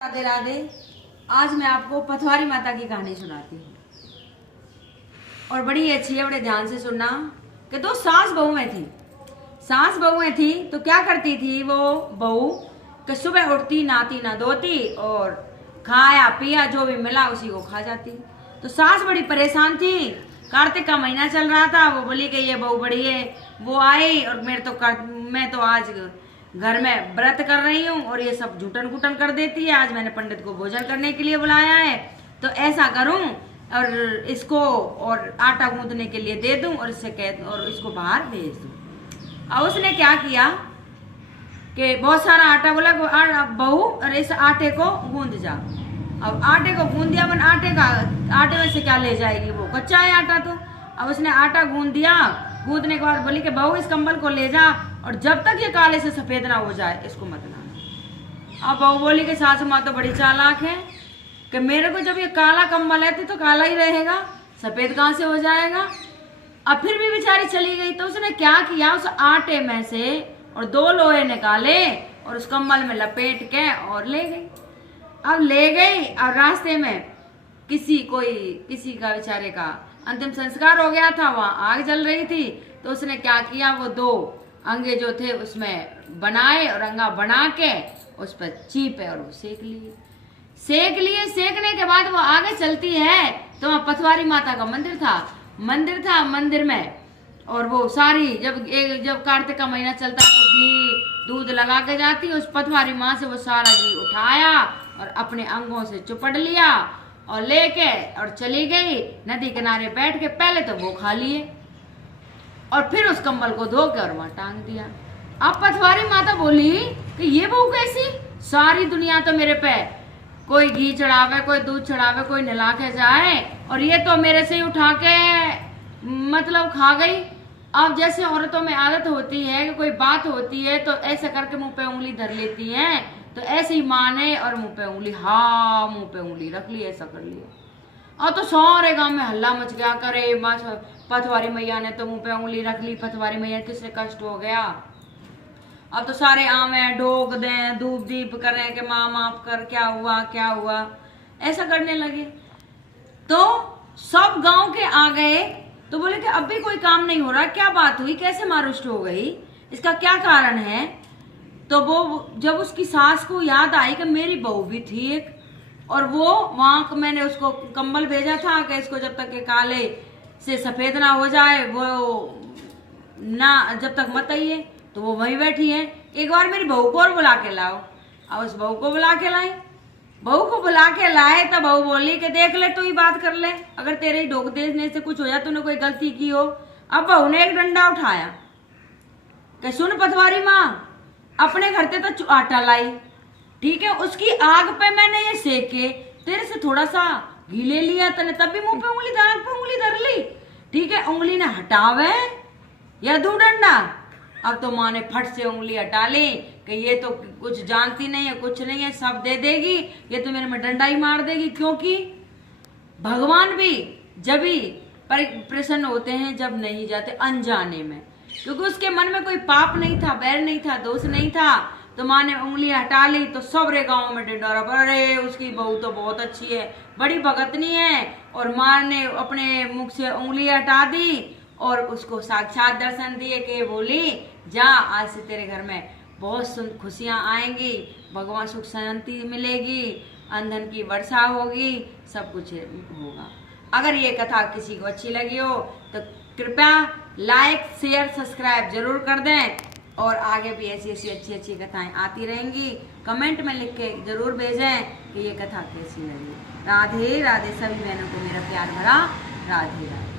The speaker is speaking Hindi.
राधे राधे। आज मैं आपको पथवारी माता की कहानी सुनाती हूँ और बड़ी अच्छी है, बड़े ध्यान से सुनना। कि दो सास बहुएं थी। सास बहुएं थी तो क्या करती थी वो बहू कि सुबह उठती, नहाती ना धोती और खाया पिया जो भी मिला उसी को खा जाती। तो सास बड़ी परेशान थी। कार्तिक का महीना चल रहा था। वो बोली कि ये बहू बड़ी है। वो आई और मैं तो आज घर में व्रत कर रही हूँ और ये सब झूठन कुटन कर देती है। आज मैंने पंडित को भोजन करने के लिए बुलाया है तो ऐसा करूँ और इसको और आटा गूंदने के लिए दे दूँ और इसको बाहर भेज दूँ। अब उसने क्या किया कि बहुत सारा आटा बोला बहू और इस आटे को गूंद जा। अब आटे को गूंद दिया, पर आटे में से क्या ले जाएगी, वो कच्चा है आटा। तो अब उसने आटा गूंद दिया। गूंदने के बाद बोली कि बहू इस कंबल को ले जा और जब तक ये काले से सफेद ना हो जाए इसको मत लाना। अब बहू बोली कि सासू माँ तो बड़ी चालाक है कि मेरे को जब ये काला कंबल है तो काला ही रहेगा, सफेद कहाँ से हो जाएगा। अब फिर भी बेचारी चली गई। तो उसने क्या किया, उस आटे में से और 2 लोहे निकाले और उस कंबल में लपेट के और ले गई। अब ले गई और रास्ते में किसी का बेचारे का अंतिम संस्कार हो गया था, वहां आग जल रही थी। तो उसने क्या किया, वो 2 अंगे जो थे उसमें बनाए और अंगा बना के उस पर चीपे और वो सेक लिए। सेकने के बाद वो आगे चलती है तो वहाँ पथवारी माता का मंदिर था। मंदिर में और वो सारी जब कार्तिक का महीना चलता तो घी दूध लगा के जाती। उस पथवारी माँ से वो सारा घी उठाया और अपने अंगों से चुपड़ लिया और लेके और चली गई। नदी किनारे बैठ के पहले तो वो खा लिए और फिर उस कंबल को धो के और वहां टांग दिया। अब पथवारी माता बोली कि ये बहू कैसी, सारी दुनिया तो मेरे पे कोई घी चढ़ावे, कोई दूध चढ़ावे, कोई नला के जाए और ये तो मेरे से ही उठा के मतलब खा गई। अब जैसे औरतों में आदत होती है कि कोई बात होती है तो ऐसे करके मुंह पे उंगली धर लेती हैं, तो ऐसे ही माँ ने और मुंह पे उंगली रख ली, ऐसा कर लिया। और तो सारे गांव में हल्ला मच गया, करे पथवारी मैया ने तो मुंह पे उंगली रख ली, पथवारी मैया किससे कष्ट हो गया। अब तो सारे आवे ढोक दें, धूप दीप करें कि माँ माफ कर, क्या हुआ ऐसा करने लगे। तो सब गांव के आ गए तो बोले कि अब भी कोई काम नहीं हो रहा, क्या बात हुई, कैसे माँ रुष्ट हो गई, इसका क्या कारण है। तो वो जब उसकी सास को याद आई कि मेरी बहू भी थी एक और वो वहां मैंने उसको कंबल भेजा था कि इसको जब तक के काले से सफेद ना हो जाए वो ना जब तक मत आइए, तो वो वहीं बैठी है। एक बार मेरी बहू को और बुला के लाओ। अब उस बहू को बुला के लाए तब बहू बोली कि देख ले तू ही बात कर ले, अगर तेरे ही ढोक देने से कुछ हो जाए, तूने कोई गलती की हो। अब बहू ने एक डंडा उठाया कि सुन पथवारी माँ, अपने घर से तो आटा लाई, ठीक है, उसकी आग पे मैंने ये सेके तेरे से थोड़ा सा घी ले लिया, तने तब भी मुंह पे उंगली धर ली, ठीक है, उंगली ने हटावे या दू डंडा। अब तो माँ ने फट से उंगली हटा ली कि ये तो कुछ जानती नहीं है, कुछ नहीं है, सब दे देगी, ये तो मेरे में डंडा ही मार देगी। क्योंकि भगवान भी जब भी प्रसन्न होते हैं जब नहीं जाते अनजाने में, क्योंकि उसके मन में कोई पाप नहीं था, बैर नहीं था, दोष नहीं था। तो माँ ने उंगली हटा ली तो सबरे गांव में ढिंढोरा, अरे उसकी बहू तो बहुत अच्छी है, बड़ी भगतनी है। और माँ ने अपने मुख से उंगली हटा दी और उसको साक्षात दर्शन दिए कि बोली जा, आज से तेरे घर में बहुत खुशियाँ आएंगी, भगवान सुख शांति मिलेगी, अंधन की वर्षा होगी, सब कुछ होगा। अगर ये कथा किसी को अच्छी लगी हो तो कृपया लाइक शेयर सब्सक्राइब जरूर कर दें और आगे भी ऐसी अच्छी कथाएं आती रहेंगी। कमेंट में लिख के जरूर भेजें कि ये कथा कैसी लगी। राधे राधे, सभी बहनों को मेरा प्यार भरा राधे राधे।